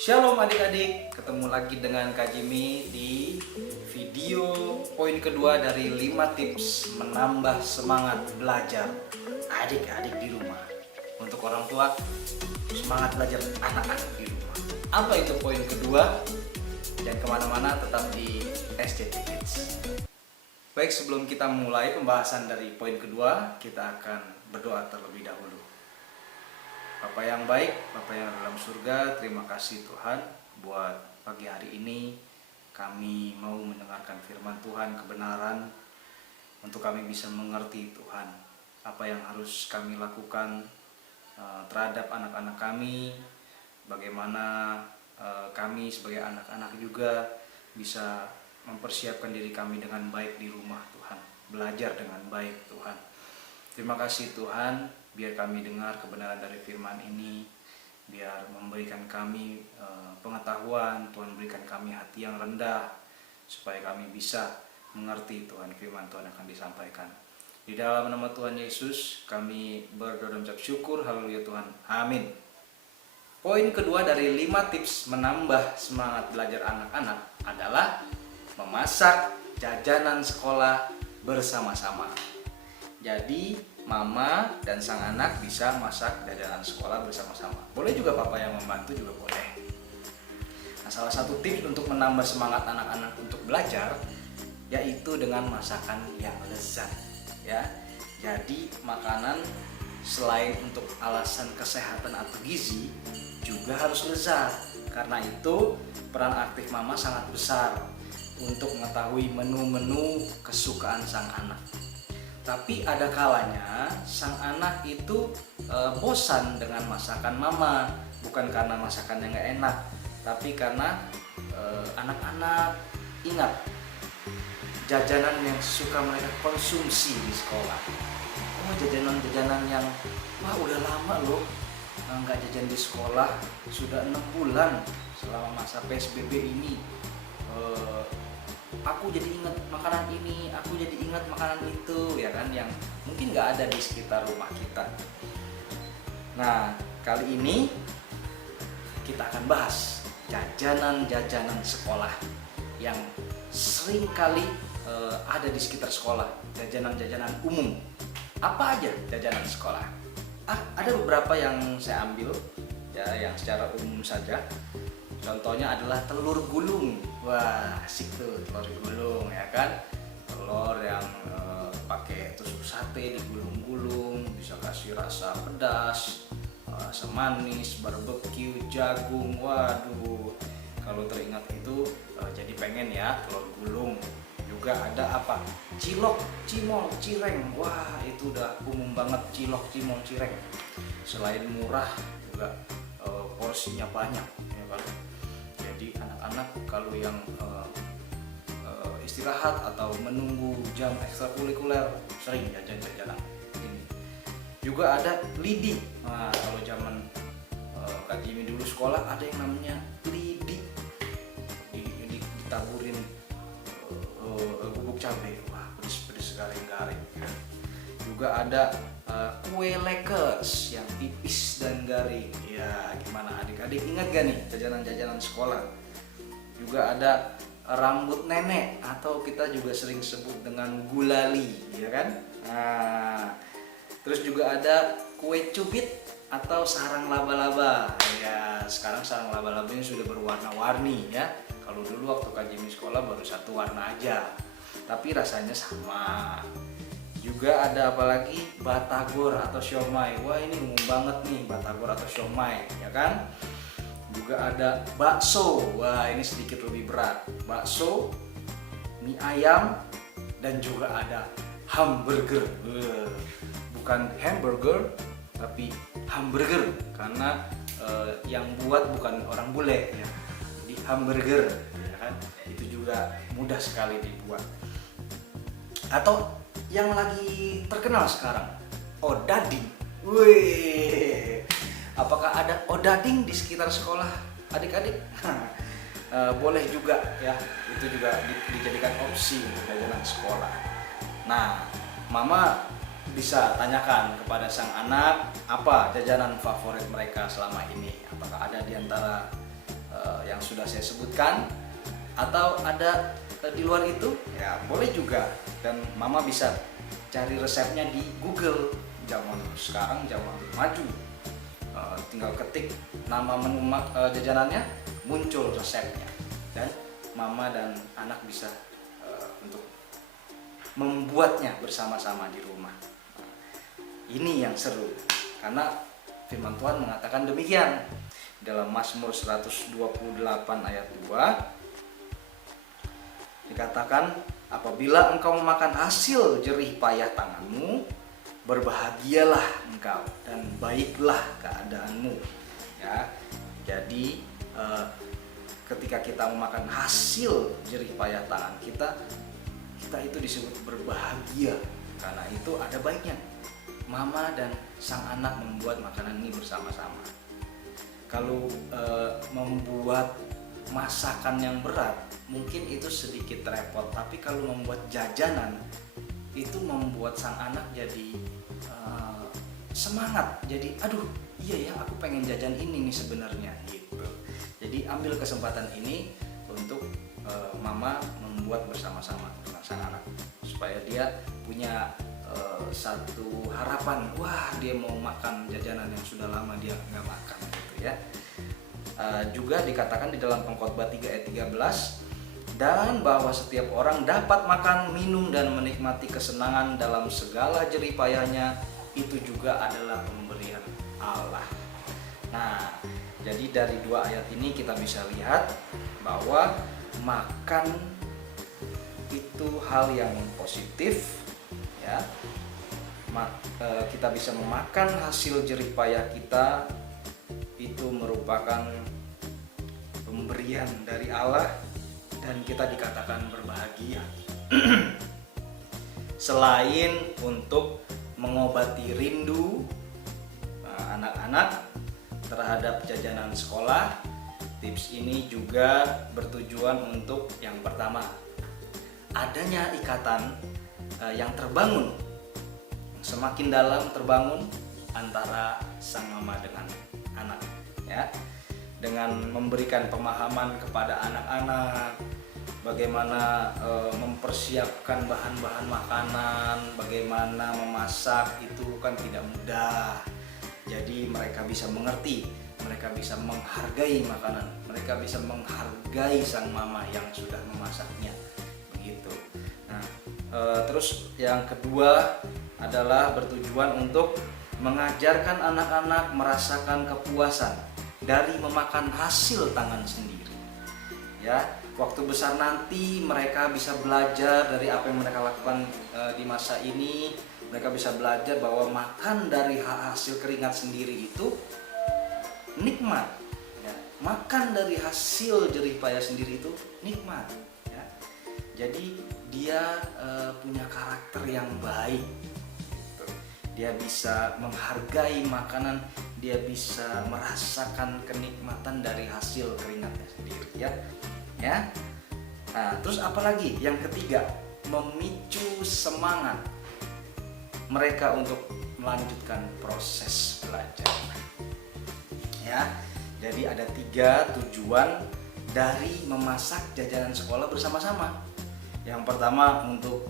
Shalom adik-adik, ketemu lagi dengan Kak Jimmy di video poin kedua dari 5 tips menambah semangat belajar adik-adik di rumah. Untuk orang tua, semangat belajar anak-anak di rumah. Apa itu poin kedua? Dan kemana-mana tetap di SCT Kids. Baik, sebelum kita mulai pembahasan dari poin kedua, kita akan berdoa terlebih dahulu. Bapa yang baik, Bapa yang dalam surga, terima kasih Tuhan buat pagi hari ini kami mau mendengarkan firman Tuhan, kebenaran untuk kami bisa mengerti Tuhan apa yang harus kami lakukan terhadap anak-anak kami, bagaimana kami sebagai anak-anak juga bisa mempersiapkan diri kami dengan baik di rumah Tuhan, belajar dengan baik Tuhan. Terima kasih Tuhan, biar kami dengar kebenaran dari firman ini, biar memberikan kami pengetahuan, Tuhan berikan kami hati yang rendah, supaya kami bisa mengerti Tuhan firman Tuhan akan disampaikan. Di dalam nama Tuhan Yesus kami berdoa dan mengucap syukur, haleluya Tuhan, amin. Poin kedua dari 5 tips menambah semangat belajar anak-anak adalah memasak jajanan sekolah bersama-sama. Jadi mama dan sang anak bisa masak jajanan sekolah bersama-sama. Boleh juga papa yang membantu juga boleh. Nah, salah satu tips untuk menambah semangat anak-anak untuk belajar yaitu dengan masakan yang lezat, ya. Jadi makanan selain untuk alasan kesehatan atau gizi juga harus lezat. Karena itu peran aktif mama sangat besar untuk mengetahui menu-menu kesukaan sang anak. Tapi ada kalanya sang anak itu bosan dengan masakan mama, bukan karena masakannya nggak enak, tapi karena anak-anak ingat jajanan yang suka mereka konsumsi di sekolah. Oh, jajanan-jajanan yang wah udah lama loh nggak jajan di sekolah, sudah 6 bulan selama masa PSBB ini. Aku jadi ingat makanan ini, aku jadi ingat makanan itu, ya kan, yang mungkin nggak ada di sekitar rumah kita. Nah, kali ini kita akan bahas jajanan-jajanan sekolah yang sering kali ada di sekitar sekolah, jajanan-jajanan umum. Apa aja jajanan sekolah? Ada beberapa yang saya ambil, ya, yang secara umum saja. Contohnya adalah telur gulung. Wah, asik tuh telur gulung, ya kan? Telur yang pakai tusuk sate digulung-gulung, bisa kasih rasa pedas, rasa manis, barbeque, jagung. Waduh, kalau teringat itu jadi pengen ya telur gulung. Juga ada apa? Cilok, cimol, cireng. Wah, itu udah umum banget, cilok, cimol, cireng. Selain murah juga porsinya banyak, ya kan? Jadi anak-anak kalau yang istirahat atau menunggu jam ekstrakurikuler sering jajan-jajanan ini. Juga ada lidi. Nah, kalau zaman Kak Jimmy dulu sekolah ada yang namanya lidi. Ditaburin bubuk cabai. Wah, pedes-pedes garing-garing. Juga ada kue lekers yang tipis dan garing. Ya, gimana adik-adik, ingat gak nih jajanan-jajanan sekolah? Juga ada rambut nenek atau kita juga sering sebut dengan gulali, ya kan? Nah, terus juga ada kue cubit atau sarang laba-laba. Ya, sekarang sarang laba-labanya sudah berwarna-warni, ya. Kalau dulu waktu Kak Jimmy sekolah baru satu warna aja, tapi rasanya sama. Juga ada apalagi batagor atau siomay. Wah, ini umum banget nih batagor atau siomay, ya kan? Juga ada bakso. Wah, ini sedikit lebih berat. Bakso, mie ayam, dan juga ada hamburger. Bukan hamburger, tapi hamburger karena yang buat bukan orang bule, ya. Jadi hamburger, ya kan? Itu juga mudah sekali dibuat. Atau yang lagi terkenal sekarang, odading. Wih, apakah ada odading di sekitar sekolah adik-adik? Boleh juga, ya, itu juga dijadikan opsi untuk jajanan sekolah. Nah, mama bisa tanyakan kepada sang anak apa jajanan favorit mereka selama ini. Apakah ada di antara yang sudah saya sebutkan atau ada di luar itu? Ya boleh juga, dan mama bisa cari resepnya di Google. Zaman sekarang zaman maju, tinggal ketik nama menu jajanannya, muncul resepnya, dan mama dan anak bisa untuk membuatnya bersama-sama di rumah. Ini yang seru, karena firman Tuhan mengatakan demikian dalam Mazmur 128 ayat 2, dikatakan, apabila engkau memakan hasil jerih payah tanganmu, berbahagialah engkau dan baiklah keadaanmu. Ya, jadi ketika kita memakan hasil jerih payah tangan kita itu disebut berbahagia, karena itu ada baiknya mama dan sang anak membuat makanan ini bersama-sama. Kalau membuat masakan yang berat mungkin itu sedikit repot, tapi kalau membuat jajanan itu membuat sang anak jadi semangat, jadi aduh iya ya aku pengen jajan ini nih sebenarnya gitu. Jadi ambil kesempatan ini untuk mama membuat bersama-sama dengan sang anak supaya dia punya satu harapan, wah dia mau makan jajanan yang sudah lama dia nggak makan gitu ya. Juga dikatakan di dalam Pengkhotbah 3 ayat 13, dan bahwa setiap orang dapat makan, minum, dan menikmati kesenangan dalam segala jerih payahnya, itu juga adalah pemberian Allah. Nah, jadi dari dua ayat ini kita bisa lihat bahwa makan itu hal yang positif, ya. Kita bisa memakan hasil jerih payah kita, itu merupakan pemberian dari Allah dan kita dikatakan berbahagia. Selain untuk mengobati rindu anak-anak terhadap jajanan sekolah, tips ini juga bertujuan untuk yang pertama, adanya ikatan yang terbangun, semakin dalam terbangun antara sang mama dengan anak, ya, dengan memberikan pemahaman kepada anak-anak bagaimana mempersiapkan bahan-bahan makanan, bagaimana memasak itu kan tidak mudah. Jadi mereka bisa mengerti, mereka bisa menghargai makanan, mereka bisa menghargai sang mama yang sudah memasaknya, begitu. Nah, terus yang kedua adalah bertujuan untuk mengajarkan anak-anak merasakan kepuasan dari memakan hasil tangan sendiri. Ya, waktu besar nanti mereka bisa belajar dari apa yang mereka lakukan di masa ini. Mereka bisa belajar bahwa makan dari hasil keringat sendiri itu nikmat. Ya, makan dari hasil jerih payah sendiri itu nikmat. Ya. Jadi dia punya karakter yang baik. Dia bisa menghargai makanan, dia bisa merasakan kenikmatan dari hasil keringatnya sendiri, ya. Ya. Nah, terus apalagi? Yang ketiga, memicu semangat mereka untuk melanjutkan proses belajar. Ya. Jadi ada 3 tujuan dari memasak jajanan sekolah bersama-sama. Yang pertama untuk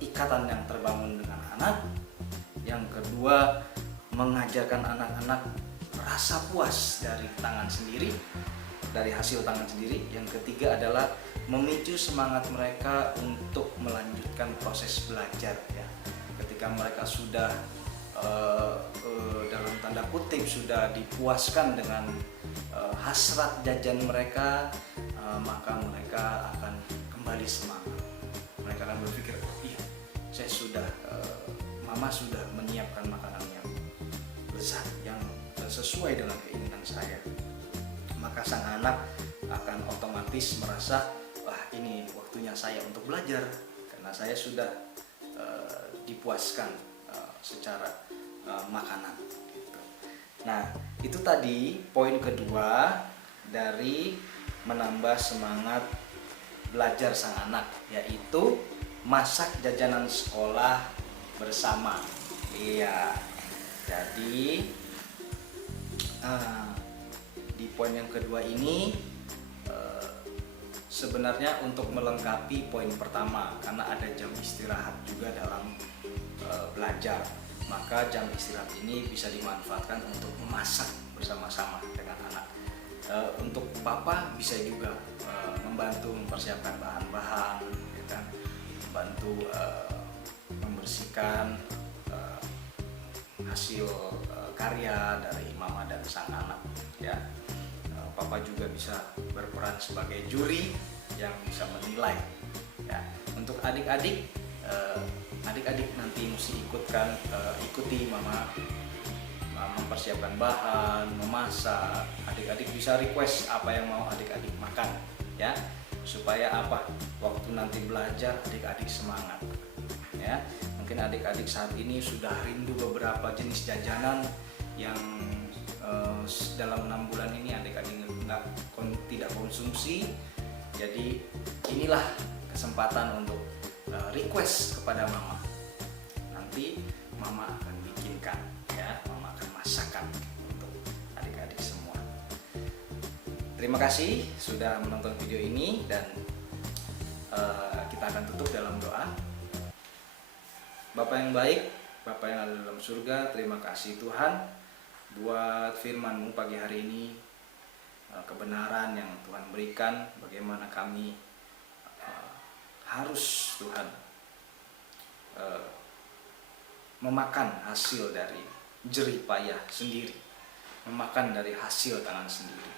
ikatan yang terbangun dengan anak. Yang kedua, mengajarkan anak-anak rasa puas dari tangan sendiri, dari hasil tangan sendiri. Yang ketiga adalah memicu semangat mereka untuk melanjutkan proses belajar, ya. Ketika mereka sudah dalam tanda kutip sudah dipuaskan dengan hasrat jajan mereka, maka mereka akan kembali semangat. Mereka akan berpikir, iya, saya sudah mama sudah menyiapkan makanan yang lezat, yang sesuai dengan keinginan saya. Maka sang anak akan otomatis merasa, wah ini waktunya saya untuk belajar, karena saya sudah dipuaskan secara makanan. Gitu. Nah, itu tadi poin kedua dari menambah semangat belajar sang anak, yaitu masak jajanan sekolah bersama. Iya. Jadi di poin yang kedua ini sebenarnya untuk melengkapi poin pertama, karena ada jam istirahat juga dalam belajar. Maka jam istirahat ini bisa dimanfaatkan untuk memasak bersama-sama dengan anak. Untuk papa bisa juga membantu mempersiapkan bahan-bahan, ya kan? Membantu membersihkan hasil karya dari mama dan sang anak, ya. Papa juga bisa berperan sebagai juri yang bisa menilai, ya. Untuk adik-adik, adik-adik nanti mesti ikuti mama mempersiapkan bahan, memasak. Adik-adik bisa request apa yang mau adik-adik makan, ya, supaya apa, waktu nanti belajar adik-adik semangat, ya. Mungkin adik-adik saat ini sudah rindu beberapa jenis jajanan yang dalam 6 bulan ini adik-adik tidak konsumsi. Jadi inilah kesempatan untuk request kepada mama. Nanti mama akan bikinkan, ya, mama akan masakan untuk adik-adik semua. Terima kasih sudah menonton video ini, dan kita akan tutup dalam doa. Bapa yang baik, Bapa yang ada dalam surga, terima kasih Tuhan buat firman-Mu pagi hari ini, kebenaran yang Tuhan berikan, bagaimana kami harus Tuhan memakan hasil dari jerih payah sendiri, memakan dari hasil tangan sendiri,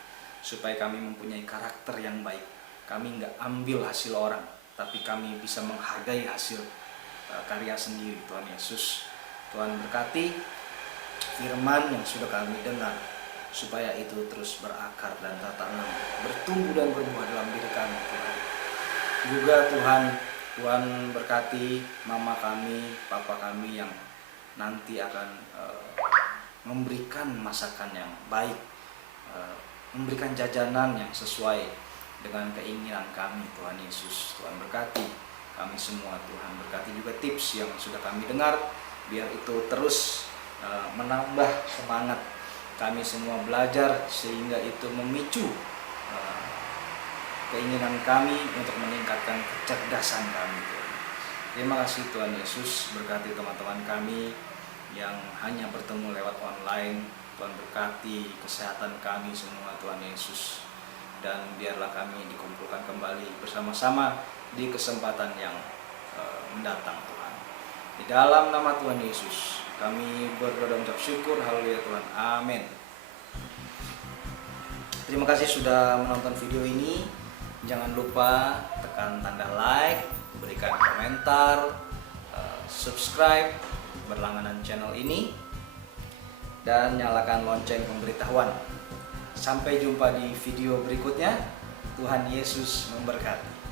supaya kami mempunyai karakter yang baik. Kami nggak ambil hasil orang, tapi kami bisa menghargai hasil karya sendiri. Tuhan Yesus, Tuhan berkati firman yang sudah kami dengar, supaya itu terus berakar dan tertanam, bertumbuh dan berbuah dalam diri kami, Tuhan. Juga Tuhan berkati mama kami, papa kami yang nanti akan memberikan masakan yang baik, memberikan jajanan yang sesuai dengan keinginan kami, Tuhan Yesus. Tuhan berkati kami semua, Tuhan berkati juga tips yang sudah kami dengar, biar itu terus menambah semangat kami semua belajar, sehingga itu memicu keinginan kami untuk meningkatkan kecerdasan kami, Tuhan. Terima kasih Tuhan Yesus, berkati teman-teman kami yang hanya bertemu lewat online. Tuhan berkati kesehatan kami semua, Tuhan Yesus, dan biarlah kami dikumpulkan kembali bersama-sama di kesempatan yang mendatang, Tuhan. Di dalam nama Tuhan Yesus kami berdoa dan ucap syukur. Haleluya Tuhan, amin. Terima kasih sudah menonton video ini. Jangan lupa tekan tanda like, berikan komentar, subscribe berlangganan channel ini, dan nyalakan lonceng pemberitahuan. Sampai jumpa di video berikutnya. Tuhan Yesus memberkati.